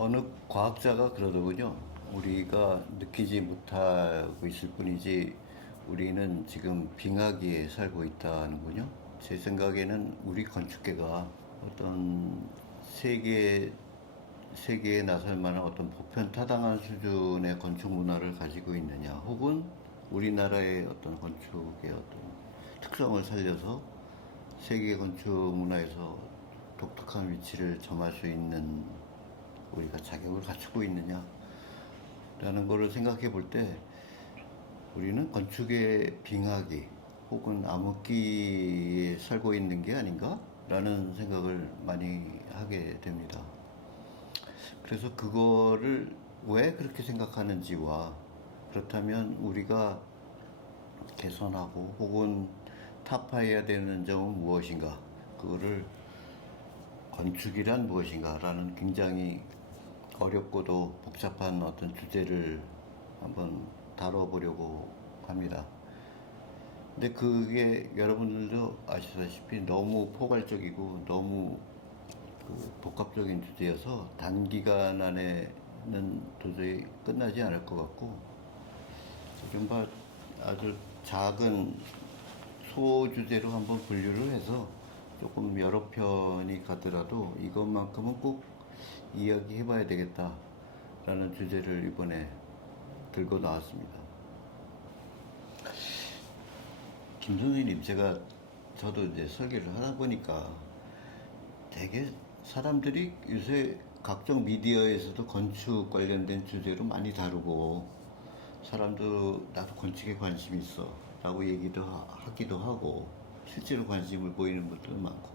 어느 과학자가 그러더군요. 우리가 느끼지 못하고 있을 뿐이지 우리는 지금 빙하기에 살고 있다는군요. 제 생각에는 우리 건축계가 어떤 세계에 나설 만한 어떤 보편타당한 수준의 건축 문화를 가지고 있느냐, 혹은 우리나라의 어떤 건축의 어떤 특성을 살려서 세계 건축 문화에서 독특한 위치를 점할 수 있는 우리가 자격을 갖추고 있느냐라는 거를 생각해 볼 때 우리는 건축의 빙하기 혹은 암흑기에 살고 있는 게 아닌가라는 생각을 많이 하게 됩니다. 그래서 그거를 왜 그렇게 생각하는지와 그렇다면 우리가 개선하고 혹은 타파해야 되는 점은 무엇인가, 그거를 건축이란 무엇인가라는 굉장히 어렵고도 복잡한 어떤 주제를 한번 다뤄보려고 합니다. 근데 그게 여러분들도 아시다시피 너무 포괄적이고 너무 복합적인 주제여서 단기간 안에는 도저히 끝나지 않을 것 같고, 이른바 아주 작은 소주제로 한번 분류를 해서 조금 여러 편이 가더라도 이것만큼은 꼭 이야기해 봐야 되겠다라는 주제를 이번에 들고 나왔습니다. 김 선생님, 저도 이제 설계를 하다 보니까 되게 사람들이 요새 각종 미디어에서도 건축 관련된 주제로 많이 다루고, 사람도 나도 건축에 관심 있어 라고 하기도 하고 실제로 관심을 보이는 분들도 많고,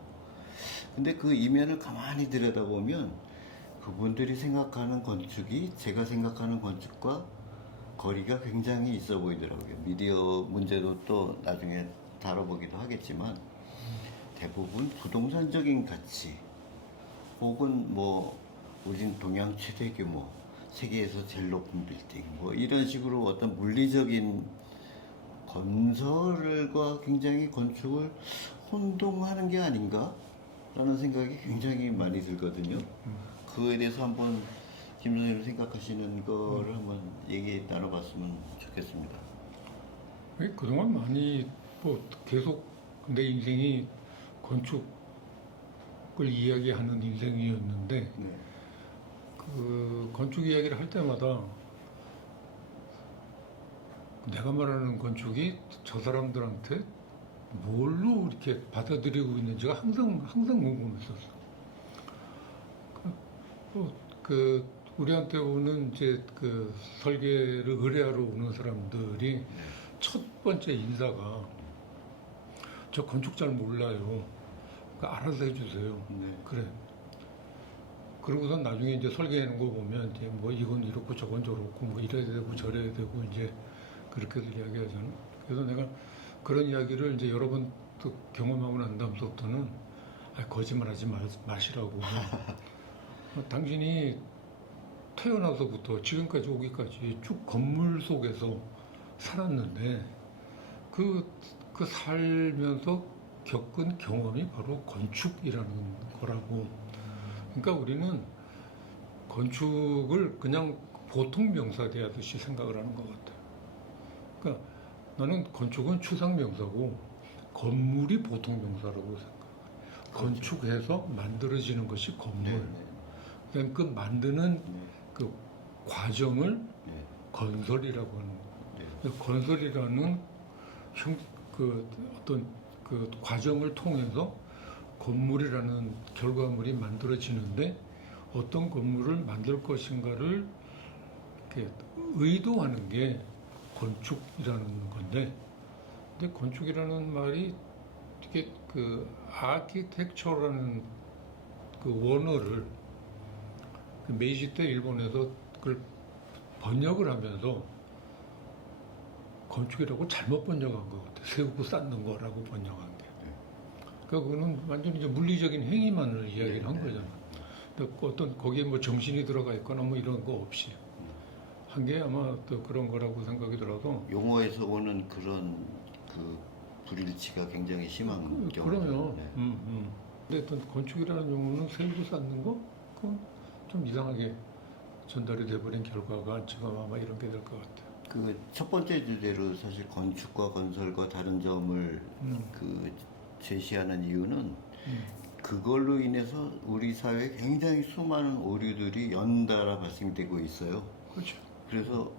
근데 그 이면을 가만히 들여다보면 그분들이 생각하는 건축이 제가 생각하는 건축과 거리가 굉장히 있어 보이더라고요. 미디어 문제도 또 나중에 다뤄보기도 하겠지만, 대부분 부동산적인 가치 혹은 우린 동양 최대 규모, 세계에서 제일 높은 빌딩, 이런 식으로 어떤 물리적인 건설과 굉장히 건축을 혼동하는 게 아닌가? 라는 생각이 굉장히 많이 들거든요. 그거에 대해서 한번 김 선생님 생각하시는 거를 한번 얘기 나눠봤으면 좋겠습니다. 그동안 많이 계속 내 인생이 건축을 이야기하는 인생이었는데, 네. 그 건축 이야기를 할 때마다 내가 말하는 건축이 저 사람들한테 뭘로 이렇게 받아들이고 있는지가 항상 궁금했었어. 우리한테 오는 그 설계를 의뢰하러 오는 사람들이 첫 번째 인사가 저 건축 잘 몰라요. 그러니까 알아서 해주세요. 네. 그래. 그러고선 나중에 이제 설계하는 거 보면 이제 이건 이렇고 저건 저렇고 이래야 되고 저래야 되고 이제 그렇게들 이야기하잖아. 그래서 내가 그런 이야기를 이제 여러 번 또 경험하고 난 다음부터는 거짓말하지 마시라고. 당신이 태어나서부터 지금까지 오기까지 쭉 건물 속에서 살았는데 그 살면서 겪은 경험이 바로 건축이라는 거라고. 그러니까 우리는 건축을 그냥 보통 명사 대하듯이 생각을 하는 것 같아요. 그러니까 나는 건축은 추상 명사고 건물이 보통 명사라고 생각해요. 건축해서 만들어지는 것이 건물. 그다음 그 만드는 그 과정을 건설이라고 하는 거예요. 건설이라는 어떤 그 과정을 통해서 건물이라는 결과물이 만들어지는데, 어떤 건물을 만들 것인가를 이렇게 의도하는 게 건축이라는 건데, 근데 건축이라는 말이 이게 그 아키텍처라는 그 원어를 메이지 때 일본에서 그걸 번역을 하면서 건축이라고 잘못 번역한 것 같아요. 세우고 쌓는 거라고 번역한 게. 그러니까 그거는 완전히 이제 물리적인 행위만을 이야기를 한 거잖아. 근데 어떤 거기에 정신이 들어가 있거나 이런 거 없이 한 게 아마 또 그런 거라고 생각이 들어도. 용어에서 오는 그런 그 불일치가 굉장히 심한 경우죠. 그러면. 근데 어떤 건축이라는 용어는 세우고 쌓는 거? 그건 좀 이상하게 전달이 돼버린 결과가 지금 아마 이런 게 될 것 같아요. 그 첫 번째 주제로 사실 건축과 건설과 다른 점을 그 제시하는 이유는 그걸로 인해서 우리 사회에 굉장히 수많은 오류들이 연달아 발생되고 있어요. 그렇죠. 그래서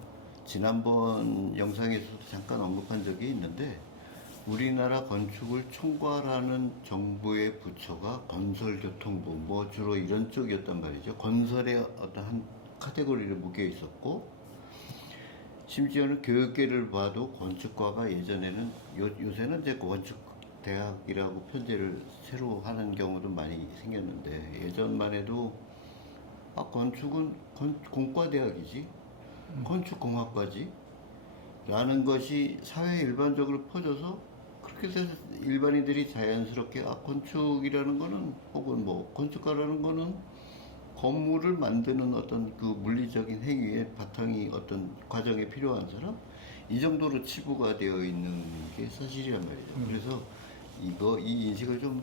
지난번 영상에서도 잠깐 언급한 적이 있는데 우리나라 건축을 총괄하는 정부의 부처가 건설교통부 뭐 주로 이런 쪽이었단 말이죠. 건설의 어떤 한 카테고리를 묶여 있었고 심지어는 교육계를 봐도 건축과가 예전에는 요새는 이제 건축 대학이라고 편제를 새로 하는 경우도 많이 생겼는데 예전만 해도 건축은 공과대학이지 건축공학과지 라는 것이 사회에 일반적으로 퍼져서 그렇게 해서 일반인들이 자연스럽게 건축이라는 거는 혹은 뭐 건축가라는 거는 건물을 만드는 어떤 그 물리적인 행위의 바탕이 어떤 과정에 필요한 사람 이 정도로 치부가 되어 있는 게 사실이란 말이죠. 그래서 이 인식을 좀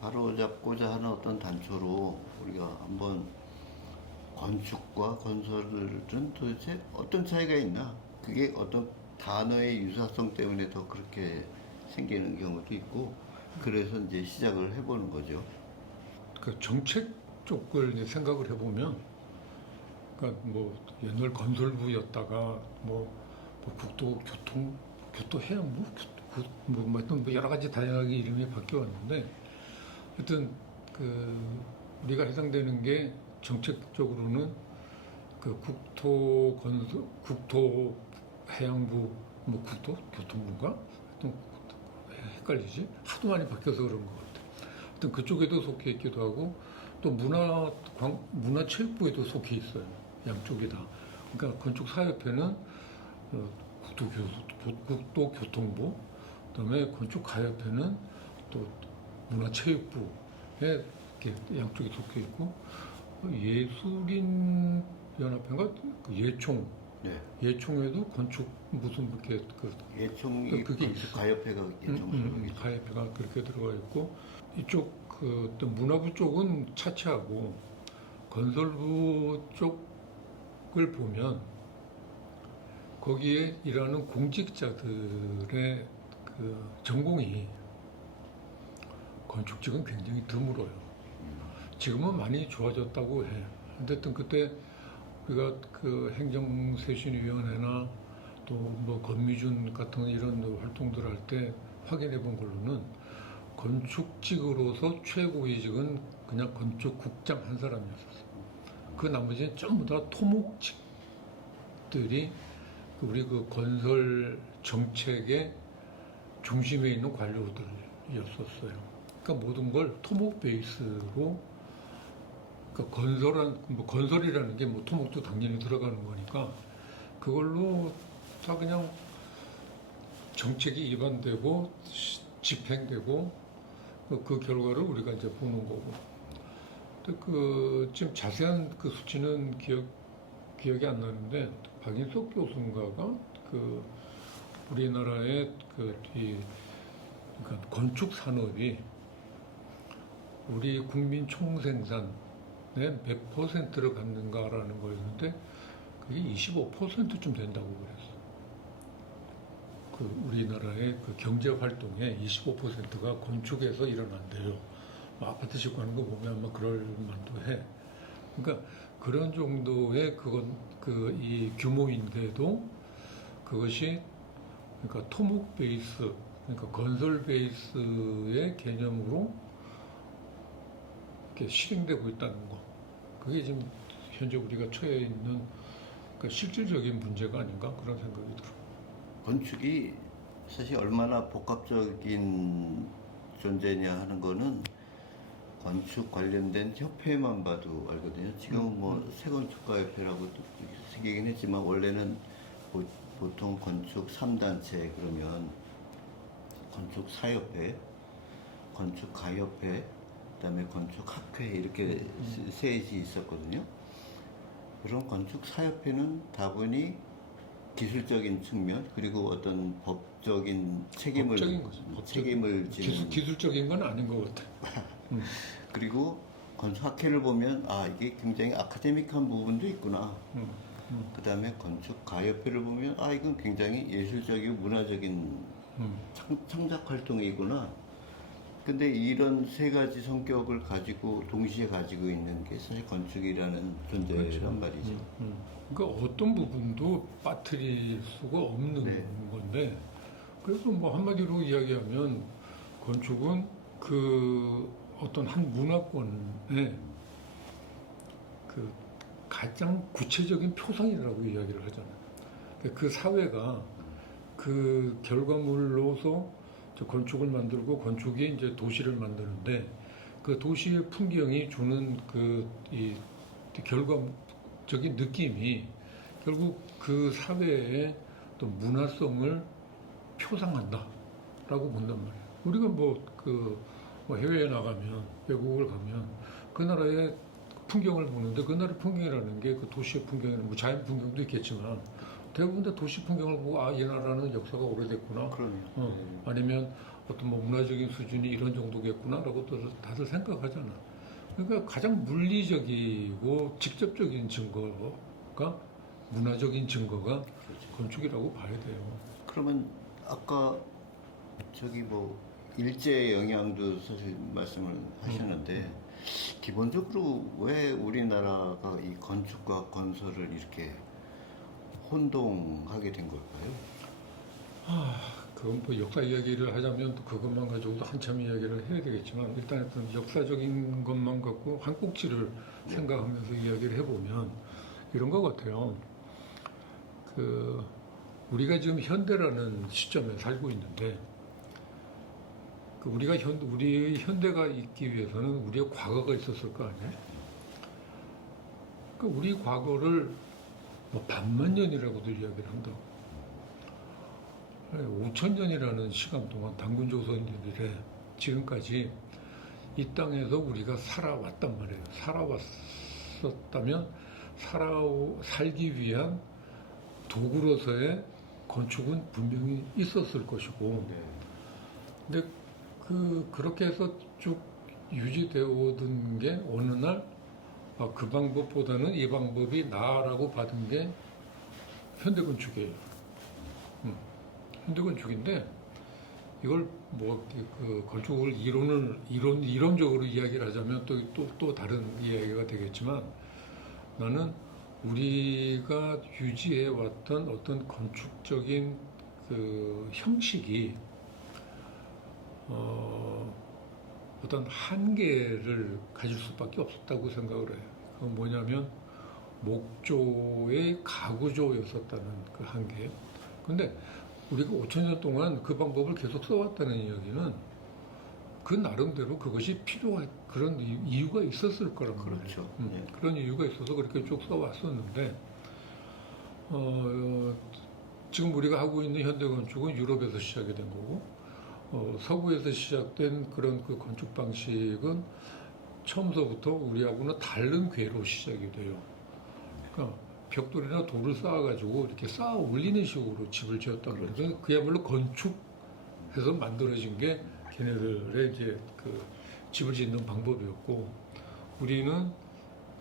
바로잡고자 하는 어떤 단초로 우리가 한번 건축과 건설은 도대체 어떤 차이가 있나? 그게 어떤 단어의 유사성 때문에 더 그렇게 생기는 경우도 있고 그래서 이제 시작을 해보는 거죠. 그 정책 쪽을 이제 생각을 해보면, 그러니까 뭐 옛날 건설부였다가 뭐 국토해양부, 뭐 여러 가지 다양하게 이름이 바뀌어 왔는데, 하여튼 그 우리가 해당되는 게 정책적으로는 그 국토해양부, 뭐 국토교통부인가? 하여튼 헷갈리지? 하도 많이 바뀌어서 그런 것 같아. 하여튼 그쪽에도 속해 있기도 하고 또 문화체육부에도 속해 있어요. 양쪽이 다. 그러니까 건축사협회는 국토교통부, 그다음에 건축가협회는 또 문화체육부에 이렇게 양쪽이 속해 있고 예술인 연합회가 그 예총, 네. 예총에도 건축 무슨 이렇게 예총이 그게 건축가협회가 예총 가협회가 그렇게 들어가 있고 이쪽 또 문화부 쪽은 차치하고 건설부 쪽을 보면 거기에 일하는 공직자들의 그 전공이 건축직은 굉장히 드물어요. 지금은 많이 좋아졌다고 해. 어쨌든 그때 우리가 그 행정쇄신위원회나 또 뭐 건미준 같은 이런 활동들 할 때 확인해 본 걸로는 건축직으로서 최고위직은 그냥 건축국장 한 사람이었어요. 그 나머지는 전부 다 토목직들이 우리 그 건설 정책의 중심에 있는 관료들이었었어요. 그러니까 모든 걸 토목 베이스로, 그러니까 건설이라는 게 뭐 토목도 당연히 들어가는 거니까 그걸로 다 그냥 정책이 입안되고 집행되고 그 결과를 우리가 이제 보는 거고. 지금 자세한 그 수치는 기억이 안 나는데 박인석 교수인가가 그 우리나라의 그러니까 건축 산업이 우리 국민 총생산의 몇 퍼센트를 갖는가라는 거였는데 그게 25%쯤 된다고 그랬어. 그 우리나라의 그 경제 활동의 25%가 건축에서 일어난대요. 뭐 아파트 짓고 하는 거 보면 아마 그럴 만도 해. 그러니까 그런 정도의 이 규모인데도 그것이 그러니까 토목 베이스, 그러니까 건설 베이스의 개념으로 이렇게 실행되고 있다는 거. 그게 지금 현재 우리가 처해 있는 그러니까 실질적인 문제가 아닌가 그런 생각이 들어요. 건축이 사실 얼마나 복합적인 존재냐 하는 거는 건축 관련된 협회만 봐도 알거든요. 지금 뭐 세건축가협회라고 생기긴 했지만 원래는 보통 건축 3단체 그러면 건축사협회, 건축가협회, 그다음에 건축학회 이렇게 셋이 있었거든요. 그런 건축사협회는 다분히 기술적인 측면 그리고 어떤 법적인 책임을 법적인 거죠. 책임을 지는 기술적인 건 아닌 것 같아. 그리고 건축학회를 보면 아 이게 굉장히 아카데믹한 부분도 있구나. 그 다음에 건축 가협회를 보면 아 이건 굉장히 예술적이고 문화적인 창작 활동이구나. 근데 이런 세 가지 성격을 가지고 동시에 가지고 있는 게 사실 건축이라는 존재란 그렇죠. 말이죠. 그러니까 어떤 부분도 빠뜨릴 수가 없는 네. 건데, 그래서 뭐 한마디로 이야기하면 건축은 그 어떤 한 문화권의 그 가장 구체적인 표상이라고 이야기를 하잖아요. 그 사회가 그 결과물로서 저 건축을 만들고 건축이 이제 도시를 만드는데 그 도시의 풍경이 주는 이 결과적인 느낌이 결국 그 사회의 또 문화성을 표상한다라고 본단 말이에요. 우리가 뭐 해외에 나가면 외국을 가면 그 나라의 풍경을 보는데 그 나라의 풍경이라는 게 그 도시의 풍경이나 뭐 자연 풍경도 있겠지만 대부분 다 도시 풍경을 보고 아 이 나라는 역사가 오래됐구나. 그러네요. 아니면 어떤 뭐 문화적인 수준이 이런 정도겠구나라고 또 다들 생각하잖아. 그러니까 가장 물리적이고 직접적인 증거가 문화적인 증거가 건축이라고 봐야 돼요. 그러면 아까 저기 뭐 일제 영향도 사실 말씀을 하셨는데 기본적으로 왜 우리나라가 이 건축과 건설을 이렇게 혼동하게 된 걸까요? 그건 뭐 역사 이야기를 하자면 또 그것만 가지고도 한참 이야기를 해야 되겠지만 일단 역사적인 것만 갖고 한 꼭지를 생각하면서 이야기를 해보면 이런 것 같아요. 우리가 지금 현대라는 시점에 살고 있는데 우리의 현대가 있기 위해서는 우리의 과거가 있었을 거 아니에요? 우리 과거를 뭐 반만 년이라고도 이야기를 한다고. 5,000년이라는 시간 동안 단군조선인들의 지금까지 이 땅에서 우리가 살아왔단 말이에요. 살아왔었다면 살기 위한 도구로서의 건축은 분명히 있었을 것이고, 근데 그렇게 해서 쭉 유지되어 오던 게 어느 날 그 방법보다는 이 방법이 나아라고 받은 게 현대건축이에요. 현대건축인데 이걸 건축을 이론적으로 이야기를 하자면 또 다른 이야기가 되겠지만 나는 우리가 유지해 왔던 어떤 건축적인 형식이 어떤 한계를 가질 수밖에 없었다고 생각을 해요. 그건 뭐냐면 목조의 가구조였었다는 그 한계. 근데 우리가 5,000년 동안 그 방법을 계속 써왔다는 이야기는 그 나름대로 그것이 필요한 그런 이유가 있었을 거란 말이에요. 그렇죠. 그런 이유가 있어서 그렇게 쭉 써왔었는데 지금 우리가 하고 있는 현대건축은 유럽에서 시작이 된 거고 서구에서 시작된 그런 그 건축 방식은 처음서부터 우리하고는 다른 궤로 시작이 돼요. 그러니까 벽돌이나 돌을 쌓아가지고 이렇게 쌓아 올리는 식으로 집을 지었단 말이에요. 그렇죠. 그야말로 건축해서 만들어진 게 걔네들의 이제 집을 짓는 방법이었고 우리는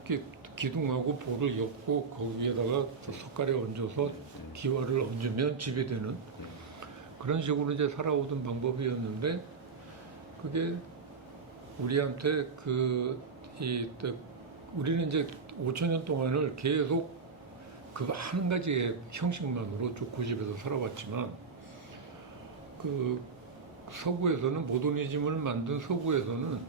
이렇게 기둥하고 볼을 엮고 거기에다가 석가래 얹어서 기와를 얹으면 집이 되는 그런 식으로 이제 살아오던 방법이었는데 그게 우리한테 우리는 이제 5,000년 동안을 계속 그 한 가지의 형식만으로 쭉 고집해서 살아왔지만 서구에서는 모더니즘을 만든 서구에서는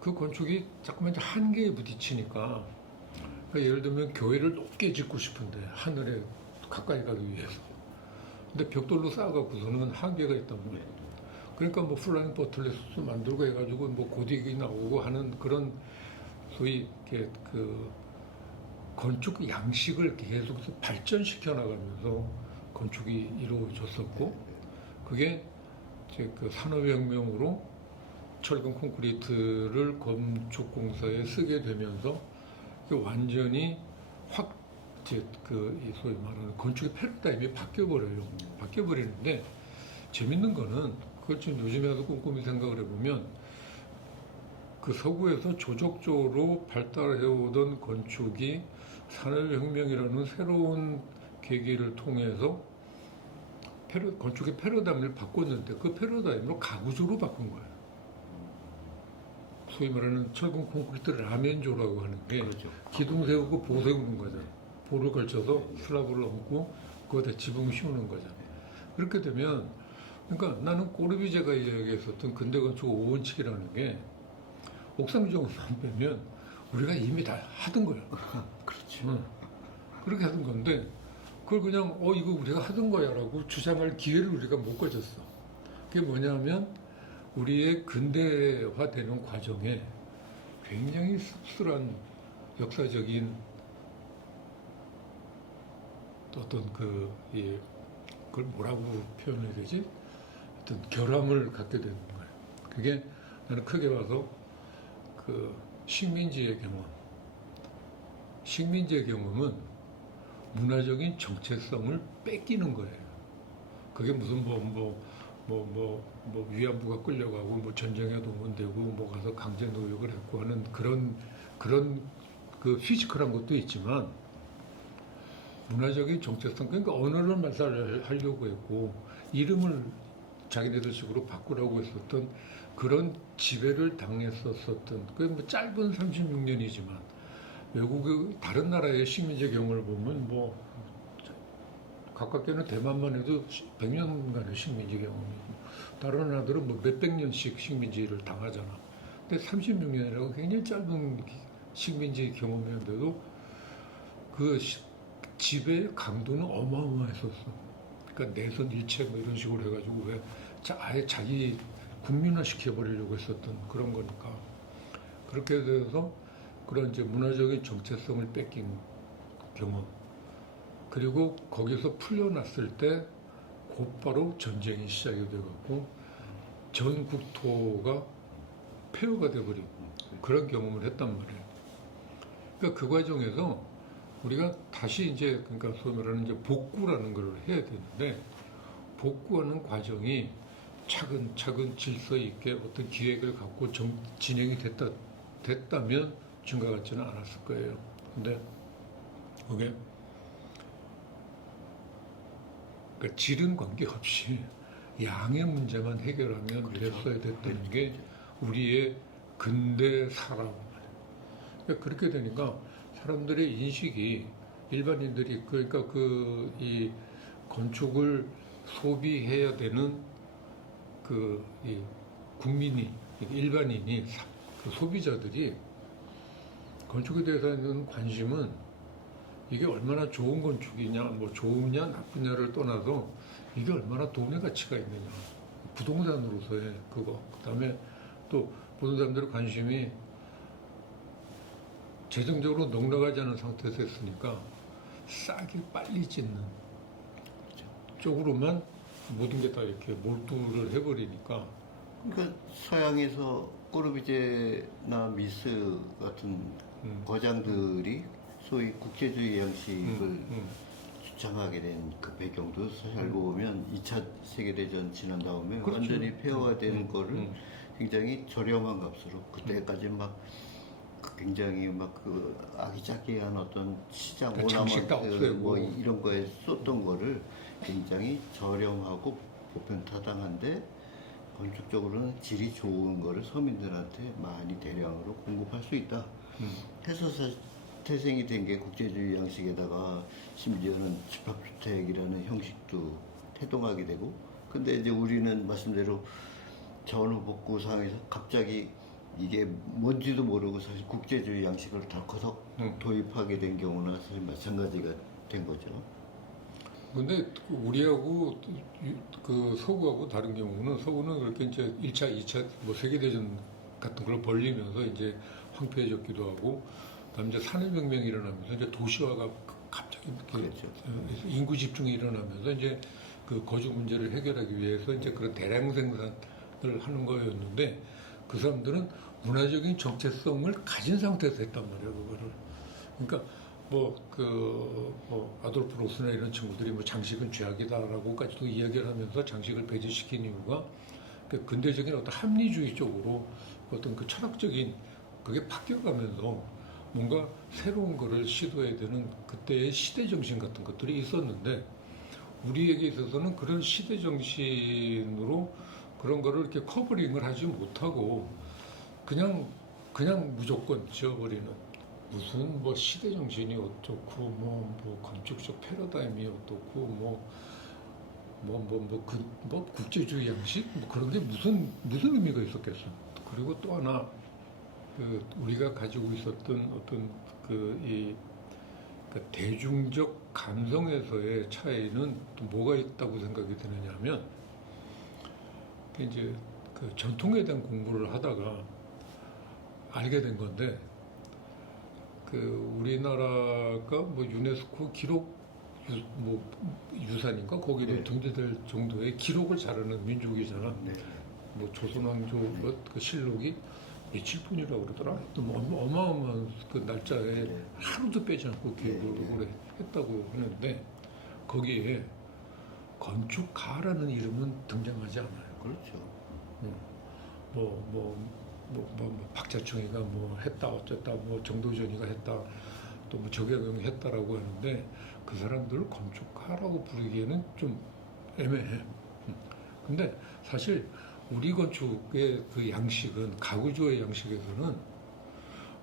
그 건축이 자꾸만 이제 한계에 부딪히니까 그러니까 예를 들면 교회를 높게 짓고 싶은데 하늘에 가까이 가기 위해서 근데 벽돌로 쌓아갖고서는 한계가 있단 말이에요. 그러니까 뭐 플라잉 버틀레스 만들고 해가지고 뭐 고딕이 나오고 하는 그런 소위 건축 양식을 계속해서 발전시켜 나가면서 건축이 이루어졌었고 그게 이제 산업혁명으로 철근 콘크리트를 건축공사에 쓰게 되면서 완전히 확 소위 말하는 건축의 패러다임이 바뀌어버려요. 바뀌어버리는데 재밌는 거는 그걸 지금 요즘에 와서 꼼꼼히 생각을 해보면 그 서구에서 조적적으로 발달해오던 건축이 산업혁명이라는 새로운 계기를 통해서 건축의 패러다임을 바꿨는데 그 패러다임으로 가구조로 바꾼 거예요. 소위 말하는 철근 콘크리트 라멘조라고 하는 게 그렇죠. 기둥 세우고 보 세우는 거잖아요. 보를 걸쳐서 슬라브를 얹고 그거다 지붕 씌우는 거잖아요. 그렇게 되면 그러니까 나는 꼬르비제가 이야기했었던 근대 건축 5원칙이라는 게 옥상 조각만 빼면 우리가 이미 다 하던 거예요. 그렇죠. 응. 그렇게 하던 건데 그걸 그냥 이거 우리가 하던 거야라고 주장할 기회를 우리가 못 가졌어. 그게 뭐냐면 우리의 근대화되는 과정에 굉장히 씁쓸한 역사적인 어떤 그걸 뭐라고 표현해야 되지? 어떤 결함을 갖게 되는 거예요. 그게 나는 크게 봐서 그 식민지의 경험은 문화적인 정체성을 뺏기는 거예요. 그게 무슨 위안부가 끌려가고 뭐 전쟁에 동원되고 뭐 가서 강제 노역을 했고 하는 그런 그 피지컬한 것도 있지만 문화적인 정체성 그러니까 언어를 말살하려고 했고 이름을 자기네들 식으로 바꾸라고 했었던 그런 지배를 당했었던 그 뭐 짧은 36년이지만 외국의 다른 나라의 식민지 경험을 보면 뭐 가깝게는 대만만 해도 100년간의 식민지 경험이고 다른 나라들은 뭐 몇백 년씩 식민지를 당하잖아. 근데 36년이라고 굉장히 짧은 식민지 경험이었는데도 그 지배의 강도는 어마어마했었어. 그러니까 내선 일체 뭐 이런 식으로 해가지고 왜 아예 자기 국민화 시켜버리려고 했었던 그런 거니까 그렇게 돼서 그런 이제 문화적인 정체성을 뺏긴 경험 그리고 거기서 풀려났을 때 곧바로 전쟁이 시작이 돼갖고 전 국토가 폐허가 돼버리고 그런 경험을 했단 말이에요. 그러니까 그 과정에서 우리가 다시 이제 그러니까 소위 말하는 이제 복구라는 걸 해야 되는데 복구하는 과정이 차근차근 질서 있게 어떤 기획을 갖고 진행이 됐다면 지금과 같지는 않았을 거예요. 근데 그게 그러니까 질은 관계없이 양의 문제만 해결하면 그렇죠. 됐어야 됐다는 게 우리의 근대 사람. 그러니까 그렇게 되니까 사람들의 인식이 일반인들이 그러니까 이 건축을 소비해야 되는 이 국민이 일반인이 그 소비자들이 건축에 대해서는 관심은 이게 얼마나 좋은 건축이냐, 뭐 좋으냐, 나쁘냐를 떠나서 이게 얼마나 돈의 가치가 있느냐. 부동산으로서의 그거. 그 다음에 또 모든 사람들의 관심이 재정적으로 넉넉하지 않은 상태에서 했으니까 싸게 빨리 짓는 쪽으로만 모든 게 다 이렇게 몰두를 해버리니까. 그러니까 서양에서 꼬르비제나 미스 같은 거장들이 소위 국제주의 양식을 주장하게 된 그 배경도 사실 알고 보면 2차 세계대전 지난 다음에 그렇죠. 완전히 폐허화되는 거를 굉장히 저렴한 값으로 그때까지 막 굉장히 막 그 아기자기한 어떤 시장 장식도 오나마트 없애고. 뭐 이런 거에 쏟던 거를 굉장히 저렴하고 보편타당한데 건축적으로는 질이 좋은 거를 서민들한테 많이 대량으로 공급할 수 있다. 해서 태생이 된 게 국제주의 양식에다가 심지어는 집합주택이라는 형식도 태동하게 되고 근데 이제 우리는 말씀대로 전후복구 상에서 갑자기 이게 뭔지도 모르고 사실 국제주의 양식을 덜커덕 도입하게 된 경우나 사실 마찬가지가 된 거죠. 근데 우리하고 그 서구하고 다른 경우는 서구는 그렇게 이제 1차, 2차 뭐 세계대전 같은 걸 벌리면서 이제 황폐해졌기도 하고 그다음에 이제 산업혁명이 일어나면서 이제 도시화가 갑자기 그렇죠. 인구 집중이 일어나면서 이제 그 거주 문제를 해결하기 위해서 이제 그런 대량 생산을 하는 거였는데 그 사람들은 문화적인 정체성을 가진 상태에서 했단 말이에요, 그거를. 그러니까 아돌프 로스나 이런 친구들이 뭐 장식은 죄악이다라고까지도 이야기를 하면서 장식을 배제시킨 이유가 그 근대적인 어떤 합리주의 쪽으로 어떤 그 철학적인 그게 바뀌어가면서 뭔가 새로운 거를 시도해야 되는 그때의 시대 정신 같은 것들이 있었는데 우리에게 있어서는 그런 시대 정신으로 그런 거를 이렇게 커버링을 하지 못하고 그냥 무조건 지어버리는 무슨 뭐 시대 정신이 어떻고 뭐 건축적 패러다임이 어떻고 뭐 국제주의 양식 뭐 그런 게 무슨 의미가 있었겠어. 그리고 또 하나 그 우리가 가지고 있었던 어떤 그 대중적 감성에서의 차이는 또 뭐가 있다고 생각이 드느냐면 이제 그 전통에 대한 공부를 하다가 알게 된 건데 그 우리나라가 뭐 유네스코 기록 유산인가 거기도 네. 등재될 정도의 기록을 자르는 민족이잖아. 네. 뭐 조선왕조 그 실록이 며칠 뿐이라고 그러더라. 또 뭐 어마어마한 그 날짜에 네. 하루도 빼지 않고 기록을 했다고 하는데 거기에 건축가라는 이름은 등장하지 않아요. 그렇죠. 박자충이가 뭐 했다 어쨌다 뭐 정도전이가 했다 또 뭐 저격용이 했다라고 하는데 그 사람들을 건축가라고 부르기에는 좀 애매해. 근데 사실 우리 건축의 그 양식은 가구조의 양식에서는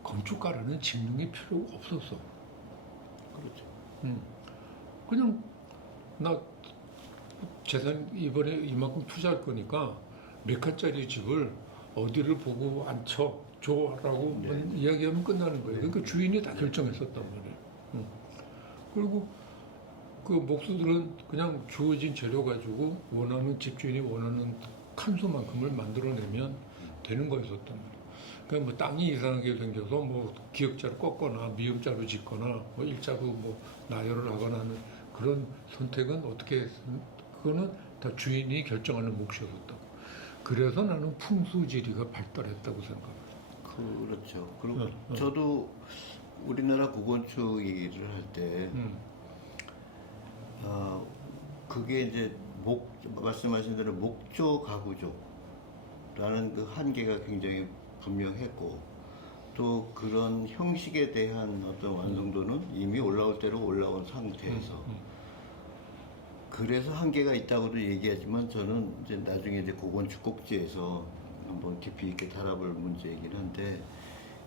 건축가라는 직능이 필요 없었어. 그렇죠. 그냥 나 재산 이번에 이만큼 투자할 거니까 몇 칸짜리 집을 어디를 보고 줘라고 네. 이야기하면 끝나는 거예요. 그러니까 주인이 다 결정했었단 말이에요. 그리고 그 목수들은 그냥 주어진 재료 가지고 원하는 집주인이 원하는 칸수만큼을 만들어내면 되는 거였었단 말이에요. 그러니까 뭐 땅이 이상하게 생겨서 뭐 기역자로 꺾거나 미음자로 짓거나 뭐 일자로 뭐 나열을 하거나 하는 그런 선택은 어떻게 그거는 다 주인이 결정하는 몫이었다고. 그래서 나는 풍수지리가 발달했다고 생각해요. 그렇죠. 그리고 저도 우리나라 구건축 얘기를 할 때, 그게 이제 말씀하신 대로 목조 가구조라는 그 한계가 굉장히 분명했고, 또 그런 형식에 대한 어떤 완성도는 이미 올라올 대로 올라온 상태에서, 그래서 한계가 있다고도 얘기하지만 저는 이제 나중에 이제 고건축 꼭지에서 한번 깊이 있게 다뤄볼 문제이긴 한데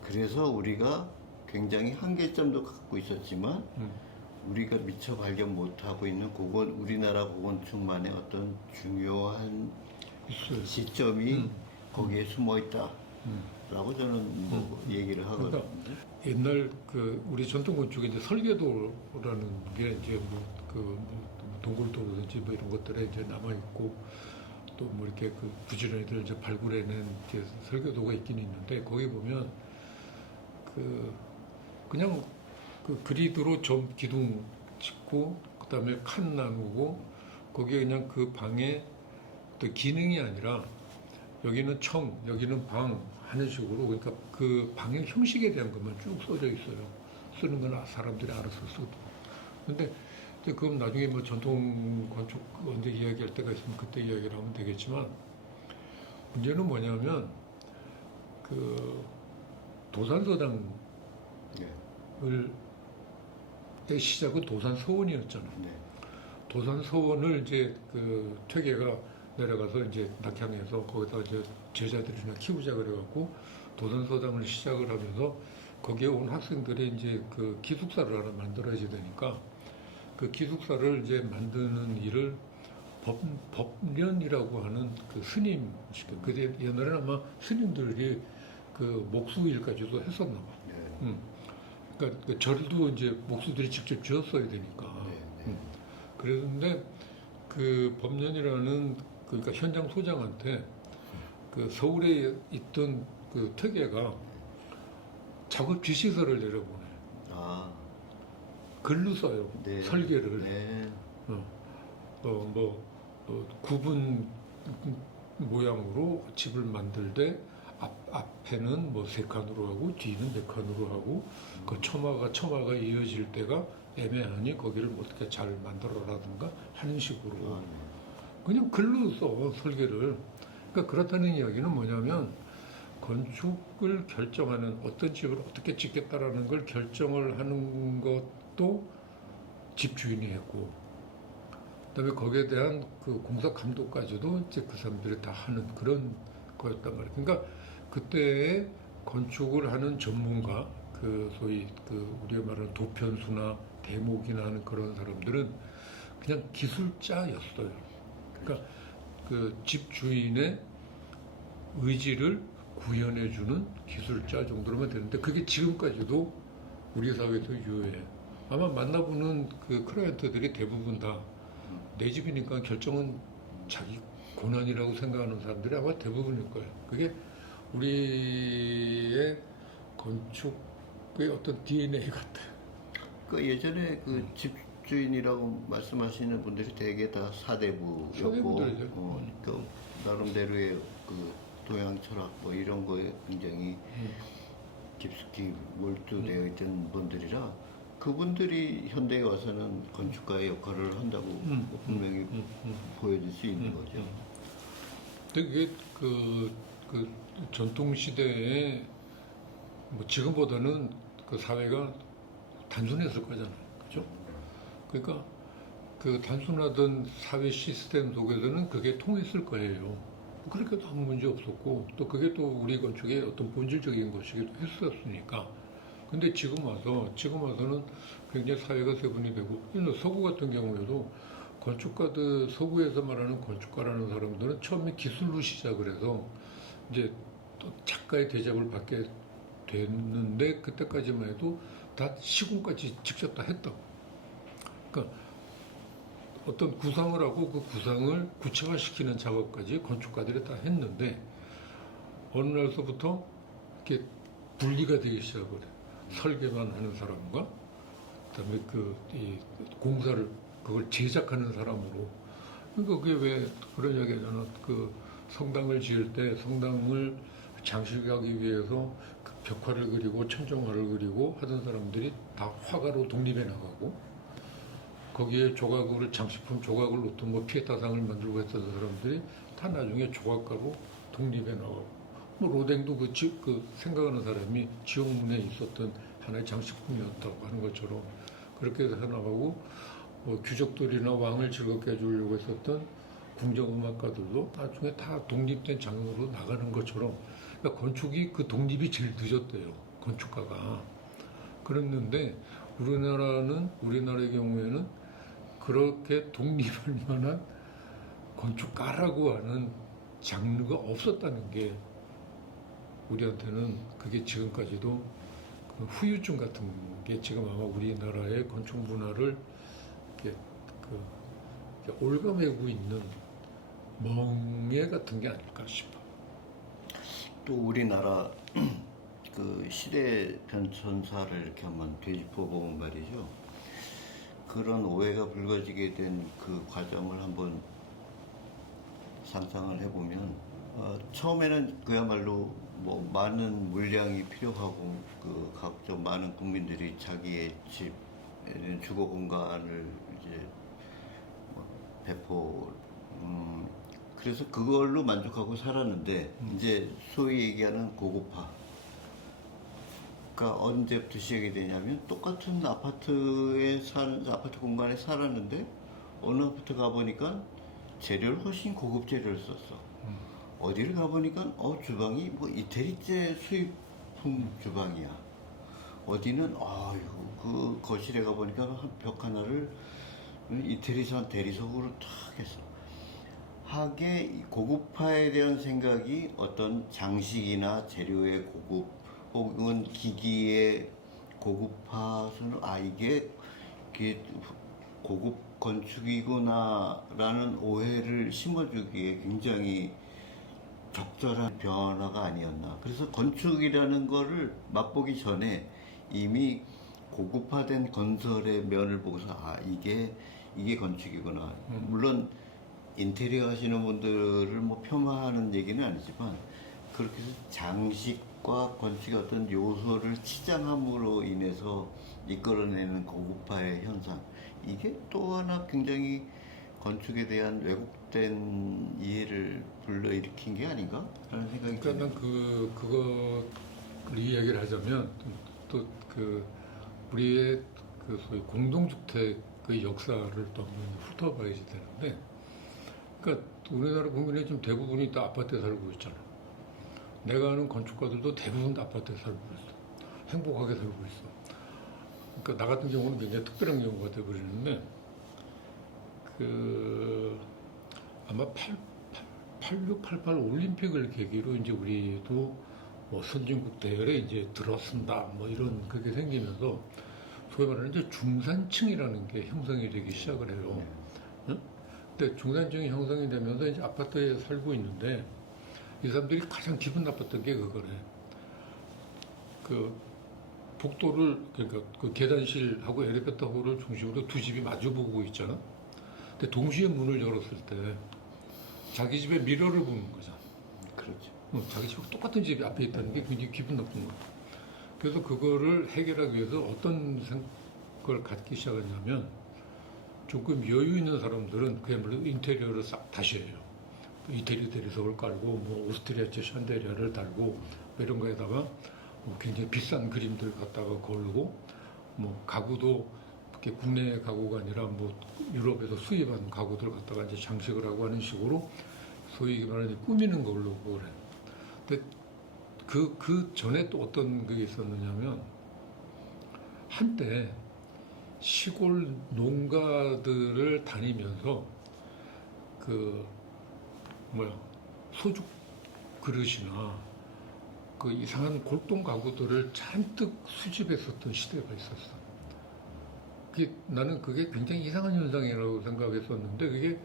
그래서 우리가 굉장히 한계점도 갖고 있었지만 우리가 미처 발견 못하고 있는 우리나라 고건축만의 어떤 중요한 있어요. 시점이 거기에 숨어 있다. 라고 저는 뭐 얘기를 하거든요. 그러니까 옛날 그 우리 전통 건축에 이제 설계도라는 게 이제 동굴도라든지 뭐 이런 것들에 이제 남아 있고 또 뭐 이렇게 그 부지런히들 이제 발굴해낸 이제 설계도가 있긴 있는데 거기 보면 그냥 그 그리드로 점 기둥 짓고 그다음에 칸 나누고 거기에 그냥 그 방에 또 기능이 아니라 여기는 청, 여기는 방 하는 식으로 그러니까 그 방의 형식에 대한 것만 쭉 써져 있어요. 쓰는 건 사람들이 알아서 쓰고. 근데 이제 그럼 나중에 뭐 전통 건축 언제 이야기할 때가 있으면 그때 이야기를 하면 되겠지만 문제는 뭐냐면 그 도산서당을 의 시작은 도산서원이었잖아. 네. 도산서원을 이제 그 퇴계가 내려가서 이제 낙향해서 거기다 이제 제자들이나 키우자 그래갖고 도산서당을 시작을 하면서 거기에 온 학생들이 이제 그 기숙사를 하나 만들어야지 되니까 그 기숙사를 이제 만드는 일을 법련이라고 하는 그 스님, 그때 옛날에는 아마 스님들이 그 목수일까지도 했었나 봐. 네. 그러니까 그 절도 이제 목수들이 직접 지었어야 되니까. 네. 그랬는데 그 법련이라는 그러니까 현장 소장한테 그 서울에 있던 그 퇴계가 작업 지시서를 내려보내. 아. 글로 써요. 네. 설계를. 네. 구분 모양으로 집을 만들 때 앞에는 뭐 3칸으로 하고 뒤는 4칸으로 하고 그 처마가 이어질 때가 애매하니 거기를 뭐 어떻게 잘 만들어라든가 하는 식으로 그냥 글로 써 설계를. 그러니까 그렇다는 이야기는 뭐냐면 건축을 결정하는 어떤 집을 어떻게 짓겠다라는 걸 결정을 하는 것도 집주인이 했고, 그다음에 거기에 대한 그 공사 감독까지도 이제 그 사람들이 다 하는 그런 거였단 말이에요. 그러니까 그때의 건축을 하는 전문가, 그 소위 그 우리가 말하는 도편수나 대목이나 하는 그런 사람들은 그냥 기술자였어요. 그러니까 그 집주인의 의지를 구현해주는 기술자 정도로만 되는데 그게 지금까지도 우리 사회에서 유효해. 아마 만나보는 그 클라이언트들이 대부분 다 내 집이니까 결정은 자기 권한이라고 생각하는 사람들이 아마 대부분일 거예요. 그게 우리의 건축의 어떤 DNA 같아요. 그 예전에 그 집주인이라고 말씀하시는 분들이 대개 다 사대부였고, 사대부들이죠. 그 나름대로의 그 도양 철학 뭐 이런 거에 굉장히 깊숙이 몰두되어 있던 분들이라 그분들이 현대에 와서는 건축가의 역할을 한다고 분명히 보여줄 수 있는 거죠. 근데 그게 그 전통 시대에 뭐 지금보다는 그 사회가 단순했을 거잖아요. 그죠? 그러니까 그 단순하던 사회 시스템 속에서는 그게 통했을 거예요. 그렇게도 아무 문제 없었고, 또 그게 또 우리 건축의 어떤 본질적인 것이기도 했었으니까. 근데 지금 와서는 굉장히 사회가 세분이 되고, 서구 같은 경우에도 건축가들, 서구에서 말하는 건축가라는 사람들은 처음에 기술로 시작을 해서 이제 또 작가의 대접을 받게 됐는데, 그때까지만 해도 다 시공까지 직접 다 했다고. 그러니까 어떤 구상을 하고 그 구상을 구체화시키는 작업까지 건축가들이 다 했는데, 어느 날서부터 이렇게 분리가 되기 시작을 해요. 설계만 하는 사람과 그다음에 이 공사를 그걸 제작하는 사람으로. 그러니까 그게 왜 그런 이야기잖아. 그 성당을 지을 때 성당을 장식하기 위해서 그 벽화를 그리고 천정화를 그리고 하던 사람들이 다 화가로 독립해 나가고, 거기에 조각을 장식품 조각을 놓던 뭐 피에타상을 만들고 했던 사람들이 다 나중에 조각가로 독립해 나가고, 뭐 로댕도 그 생각하는 사람이 지옥문에 있었던 하나의 장식품이었다고 하는 것처럼 그렇게 해서 나가고, 뭐 귀족들이나 왕을 즐겁게 해주려고 했었던 궁정음악가들도 나중에 다 독립된 장르로 나가는 것처럼, 그러니까 건축이 그 독립이 제일 늦었대요. 건축가가. 그랬는데 우리나라의 경우에는 그렇게 독립할 만한 건축가라고 하는 장르가 없었다는 게 우리한테는 그게 지금까지도 그 후유증 같은 게 지금 아마 우리나라의 건축 문화를 이렇게 이렇게 올가매고 있는 멍해 같은 게 아닐까 싶어. 또 우리나라 그 시대 변천사를 이렇게 한번 되짚어 보면 말이죠. 그런 오해가 불거지게 된 그 과정을 한번 상상을 해보면, 처음에는 그야말로 뭐 많은 물량이 필요하고 그 각종 많은 국민들이 자기의 집, 주거 공간을 이제 뭐 배포, 그래서 그걸로 만족하고 살았는데 이제 소위 얘기하는 고급화. 그러니까 언제부터 시작이 되냐면 똑같은 아파트 공간에 살았는데 어느 아파트 가보니까 재료를 훨씬 고급 재료를 썼어. 어디를 가보니까 주방이 뭐 이태리제 수입품 주방이야. 어디는 그 거실에 가보니까 벽 하나를 이태리산 대리석으로 탁 했어. 하게 이 고급화에 대한 생각이 어떤 장식이나 재료의 고급 혹은 기기의 고급화는 이게 고급 건축이구나라는 오해를 심어주기에 굉장히 적절한 변화가 아니었나. 그래서 건축이라는 거를 맛보기 전에 이미 고급화된 건설의 면을 보고서 이게 건축이구나. 물론 인테리어 하시는 분들을 뭐 폄하하는 얘기는 아니지만 그렇게 해서 장식과 건축의 어떤 요소를 치장함으로 인해서 이끌어내는 고급화의 현상, 이게 또 하나 굉장히 건축에 대한 왜곡된 이해를 불러일으킨 게 아닌가? 라는 생각이 그러니까 난 그거를 이야기를 하자면 또 그 우리의 그 소위 공동주택의 역사를 또 한번 훑어봐야지 되는데, 그러니까 우리나라 국민의 지금 대부분이 다 아파트에 살고 있잖아. 내가 아는 건축가들도 대부분 다 아파트에 살고 있어. 행복하게 살고 있어. 그러니까 나 같은 경우는 굉장히 특별한 경우가 돼버리는데, 그 아마 86, 88 올림픽을 계기로 이제 우리도 뭐 선진국 대열에 이제 들어선다 뭐 이런 그게 생기면서 소위 말하는 이제 중산층이라는 게 형성이 되기 시작을 해요. 응? 근데 중산층이 형성이 되면서 이제 아파트에 살고 있는데 이 사람들이 가장 기분 나빴던 게 그거래. 그 복도를 그러니까 그 계단실하고 엘리베이터홀을 중심으로 두 집이 마주보고 있잖아. 근데 동시에 문을 열었을 때 자기 집의 미러를 보는 거잖아. 그렇죠. 자기 집 똑같은 집이 앞에 있다는 게 굉장히 기분 나쁜 거야. 그래서 그거를 해결하기 위해서 어떤 생각을 갖기 시작하냐면 조금 여유 있는 사람들은 그야말로 인테리어를 싹 다시 해요. 이태리 대리석을 깔고 뭐 오스트리아제 샹데리아를 달고 뭐 이런 거에다가 뭐 굉장히 비싼 그림들 갖다가 걸고 뭐 가구도 이렇게 국내 가구가 아니라 뭐 유럽에서 수입한 가구들 갖다가 이제 장식을 하고 하는 식으로 소위 말하는 꾸미는 걸로 그래. 근데 그 전에 또 어떤 그게 있었느냐면 한때 시골 농가들을 다니면서 그 뭐야 소죽 그릇이나 그 이상한 골동 가구들을 잔뜩 수집했었던 시대가 있었어. 나는 그게 굉장히 이상한 현상이라고 생각했었는데 그게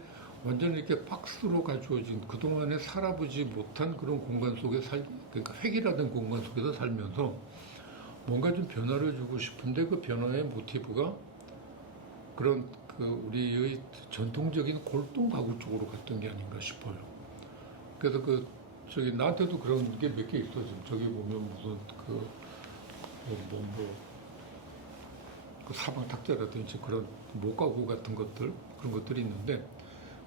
완전히 이렇게 박스로 가져오진 그동안에 살아보지 못한 그런 공간 속에 그러니까 획일화된 공간 속에서 살면서 뭔가 좀 변화를 주고 싶은데 그 변화의 모티브가 그런 그 우리의 전통적인 골동 가구 쪽으로 갔던 게 아닌가 싶어요. 그래서 그 저기 나한테도 그런 게 몇 개 있어. 지금 저기 보면 무슨 그 사방 탁자라든지 그런 목가구 같은 것들 그런 것들이 있는데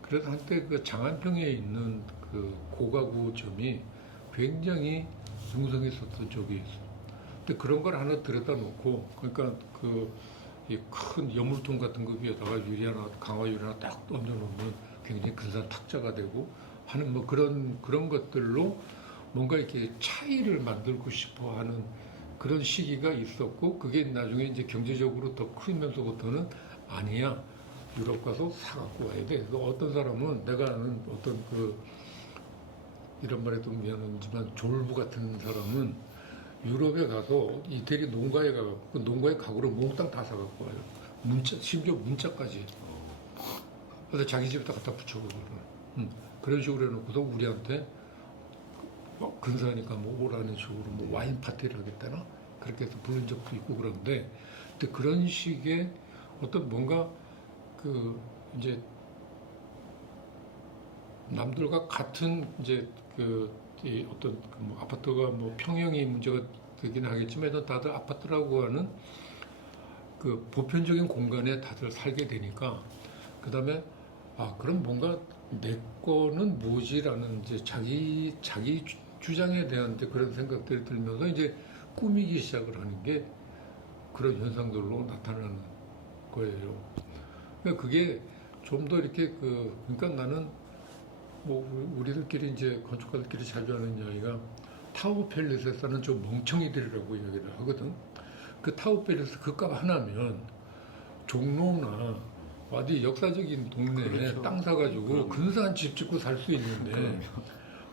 그래서 한때 그 장안평에 있는 그 고가구점이 굉장히 융성했었던 적이 있어. 근데 그런 걸 하나 들여다 놓고 그러니까 그 이 큰 여물통 같은 거 위에다가 유리 하나 강화 유리 하나 딱 얹어놓으면 굉장히 근사한 탁자가 되고 하는 뭐 그런 것들로 뭔가 이렇게 차이를 만들고 싶어 하는 그런 시기가 있었고 그게 나중에 이제 경제적으로 더 크면서부터는 아니야 유럽 가서 사갖고 와야 돼. 그래서 어떤 사람은 내가 아는 어떤 그 이런 말해도 미안하지만 졸부 같은 사람은 유럽에 가서 이태리 농가에 가고 그 농가의 가구를 몽땅 다 사갖고 와요. 심지어 문자까지. 그래서 자기 집에다 갖다 붙여보고 그런 식으로 해놓고서 우리한테 근사하니까 뭐 오라는 식으로 뭐 와인 파티를 하겠다나 그렇게 해서 부른 적도 있고 그런데 근데 그런 식의 어떤 뭔가 그 이제 남들과 같은 이제 이 어떤 그뭐 아파트가 뭐 평형이 문제가 되긴 하겠지만 다들 아파트라고 하는 그 보편적인 공간에 다들 살게 되니까 그 다음에 그럼 뭔가 내 거는 뭐지라는 이제 자기 주장에 대한 이제 그런 생각들이 들면서 이제 꾸미기 시작을 하는 게 그런 현상들로 나타나는 거예요. 그러니까 그게 좀 더 이렇게 그러니까 나는 뭐 우리들끼리 이제 건축가들끼리 자주 하는 이야기가 타워팰리스에 사는 좀 멍청이들이라고 이야기를 하거든. 그 타워팰리스 그 값 하나면 종로나 어디 역사적인 동네에 그렇죠. 땅 사가지고 그럼요. 근사한 집 짓고 살 수 있는데 그럼요.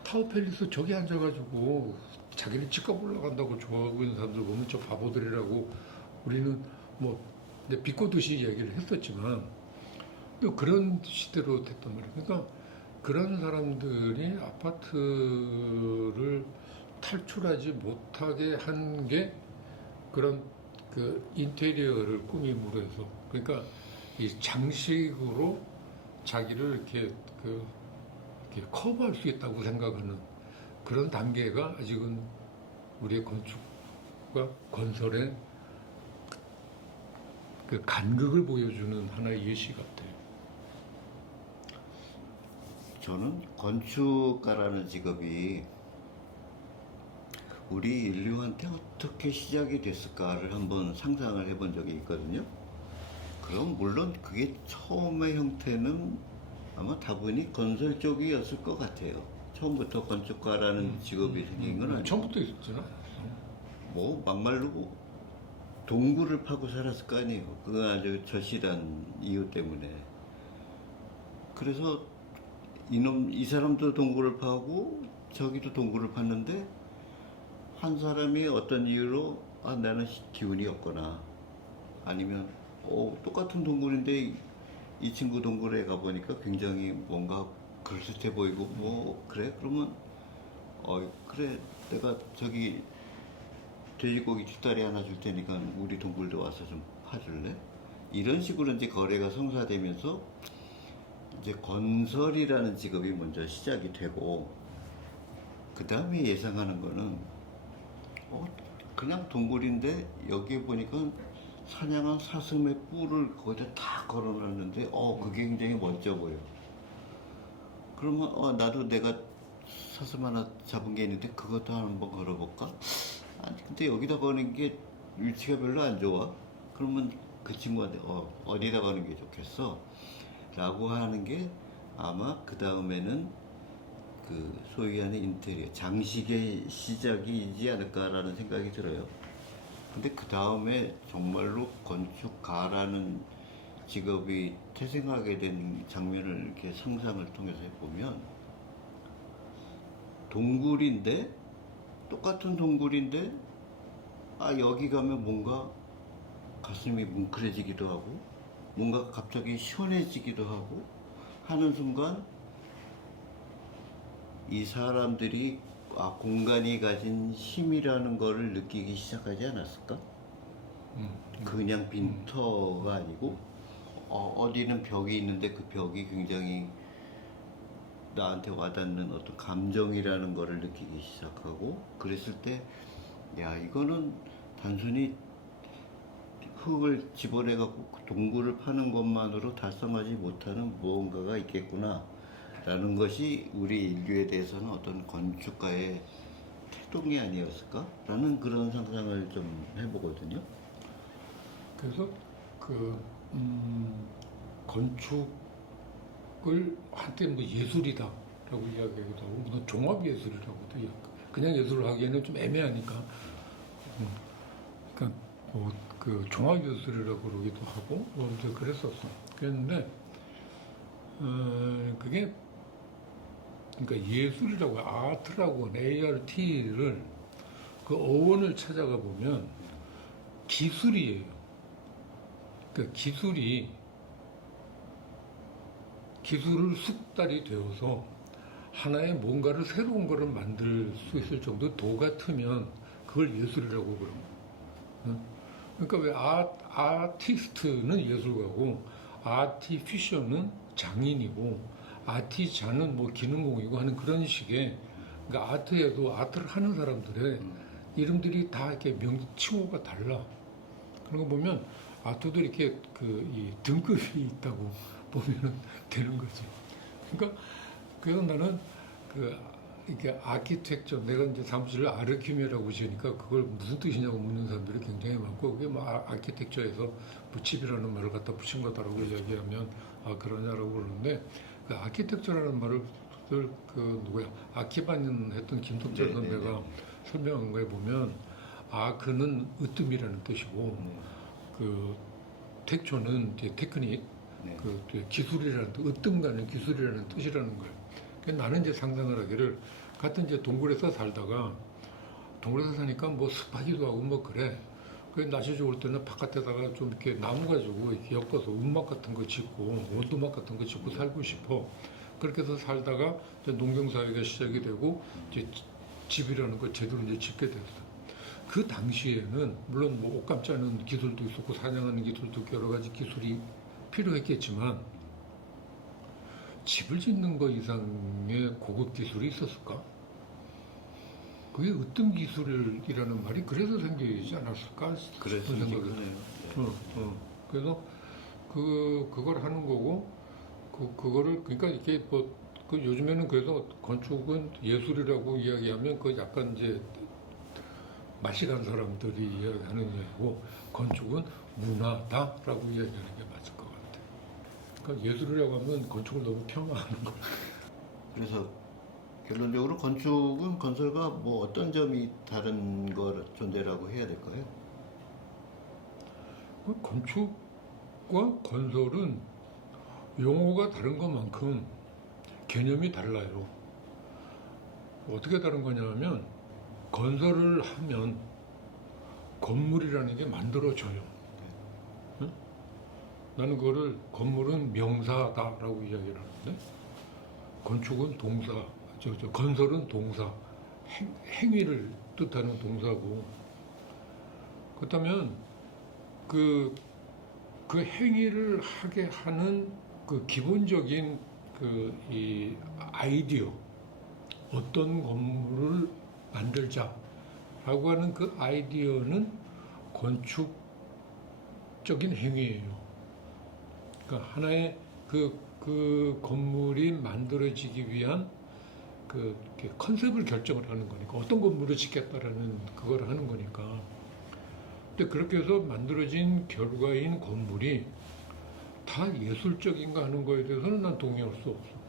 타워팰리스 저기 앉아가지고 자기는 집값 올라간다고 좋아하고 있는 사람들 보면 저 바보들이라고 우리는 뭐 이제 비꼬듯이 얘기를 했었지만 또 그런 시대로 됐단 말이에요. 그러니까 그런 사람들이 아파트를 탈출하지 못하게 한 게 그런 그 인테리어를 꾸밈으로 해서 그러니까 이 장식으로 자기를 이렇게 이렇게 커버할 수 있다고 생각하는 그런 단계가 아직은 우리의 건축과 건설의 그 간극을 보여주는 하나의 예시 같아요. 저는 건축가라는 직업이 우리 인류한테 어떻게 시작이 됐을까를 한번 상상을 해본 적이 있거든요. 그럼 물론 그게 처음의 형태는 아마 다분히 건설 쪽이었을 것 같아요. 처음부터 건축가라는 직업이 생긴 건 아니고 처음부터 있었잖아. 뭐 막말로 동굴을 파고 살았을 거 아니에요. 그건 아주 절실한 이유 때문에. 그래서 이 사람도 동굴을 파고 저기도 동굴을 팠는데 한 사람이 어떤 이유로 나는 기운이 없거나 아니면 똑같은 동굴인데 이 친구 동굴에 가보니까 굉장히 뭔가 그럴듯해 보이고 뭐 그래? 그러면 그래 내가 저기 돼지고기 뒷다리 하나 줄 테니까 우리 동굴도 와서 좀 파줄래? 이런 식으로 이제 거래가 성사되면서 이제 건설이라는 직업이 먼저 시작이 되고 그 다음에 예상하는 거는 그냥 동굴인데 여기에 보니까 사냥한 사슴의 뿔을 거기다 다 걸어놨는데 그게 굉장히 멋져 보여. 그러면 나도 내가 사슴 하나 잡은 게 있는데 그것도 한번 걸어볼까? 아니 근데 여기다 거는 게 위치가 별로 안 좋아. 그러면 그 친구한테 어디다 거는 게 좋겠어? 라고 하는 게 아마 그 다음에는 그 소위 하는 인테리어 장식의 시작이지 않을까라는 생각이 들어요. 근데 그 다음에 정말로 건축가라는 직업이 태생하게 된 장면을 이렇게 상상을 통해서 해보면 동굴인데 똑같은 동굴인데 여기 가면 뭔가 가슴이 뭉클해지기도 하고 뭔가 갑자기 시원해지기도 하고 하는 순간 이 사람들이 공간이 가진 힘이라는 거를 느끼기 시작하지 않았을까? 그냥 빈터가 아니고 어디는 벽이 있는데 그 벽이 굉장히 나한테 와닿는 어떤 감정이라는 거를 느끼기 시작하고 그랬을 때 이거는 단순히 흙을 집어내갖고 그 동굴을 파는 것만으로 달성하지 못하는 무언가가 있겠구나 라는 것이 우리 인류에 대해서는 어떤 건축가의 태동이 아니었을까? 라는 그런 상상을 좀 해보거든요. 그래서 건축을 한때 뭐 예술이다라고 이야기하기도 하고 무슨 종합 예술이라고도 그냥 예술을 하기에는 좀 애매하니까 그러니까 뭐 그 종합 예술이라고 그러기도 하고 뭐 이제 그랬었어. 그랬는데 그게 그러니까 예술이라고 아트라고 ART를 그 어원을 찾아가 보면 기술이에요. 그 기술을 숙달이 되어서 하나의 뭔가를 새로운 거를 만들 수 있을 정도 도 같으면 그걸 예술이라고 그런 거예요. 그러니까 왜 아티스트는 예술가고 아티피셔는 장인이고 아티자는 뭐 기능공이고 하는 그런 식의 그러니까 아트에도 아트를 하는 사람들의 이름들이 다 이렇게 칭호가 달라. 그런 거 보면 아트도 이렇게 이 등급이 있다고 보면 되는 거지. 그러니까 그래서 나는 이렇게 아키텍처 내가 이제 사무실을 아르키메라고 지으니까 그걸 무슨 뜻이냐고 묻는 사람들이 굉장히 많고 그게 뭐 아키텍처에서 뭐 집이라는 말을 갖다 붙인 거다라고 이야기하면 그러냐라고 그러는데 그 아키텍처라는 말을 누구야 아키바닌 했던 김석철 선배가 설명한 거에 보면 그는 으뜸이라는 뜻이고 그 텍처는 이제 테크닉 그 기술이라는 뜻, 으뜸가는 기술이라는 뜻이라는 거예요. 그래서 나는 이제 상상을 하기를 같은 이제 동굴에서 살다가 동굴에서 사니까 뭐 습하기도 하고 뭐 그래. 그래서 날씨 좋을 때는 바깥에다가 좀 이렇게 나무 가지고 이렇게 엮어서 움막 같은 거 짓고 원두막 같은 거 짓고 살고 싶어. 그렇게 해서 살다가 이제 농경사회가 시작이 되고 이제 집이라는 걸 제대로 이제 짓게 됐어. 그 당시에는 물론 뭐 옷감 짜는 기술도 있었고 사냥하는 기술도 여러 가지 기술이 필요했겠지만 집을 짓는 것 이상의 고급 기술이 있었을까? 그게 으뜸 기술이라는 말이 그래서 생기지 않았을까? 그래서 싶은 생각이 생각을 그래서 그걸 하는 거고 그거를 그러니까 이렇게 뭐 그 요즘에는 그래서 건축은 예술이라고 이야기하면 그 약간 이제 맛이 간 사람들이 이야기하는 이야기고 건축은 문화다라고 이야기하는 게 맞을 것 같아. 그러니까 예술이라고 하면 건축을 너무 폄하하는 거야. 그래서 결론적으로 건축은 건설과 뭐 어떤 점이 다른 거 존재라고 해야 될까요? 그 건축과 건설은 용어가 다른 것만큼 개념이 달라요. 어떻게 다른 거냐면 건설을 하면 건물이라는 게 만들어져요. 응? 나는 그거를 건물은 명사다라고 이야기를 하는데 건축은 동사, 건설은 동사, 행위를 뜻하는 동사고 그렇다면 그 행위를 하게 하는 그 기본적인 이 아이디어 어떤 건물을 만들자라고 하는 그 아이디어는 건축적인 행위예요. 그러니까 하나의 그 건물이 만들어지기 위한 그 컨셉을 결정을 하는 거니까 어떤 건물을 짓겠다라는 그걸 하는 거니까. 근데 그렇게 해서 만들어진 결과인 건물이 다 예술적인가 하는 거에 대해서는 난 동의할 수 없어.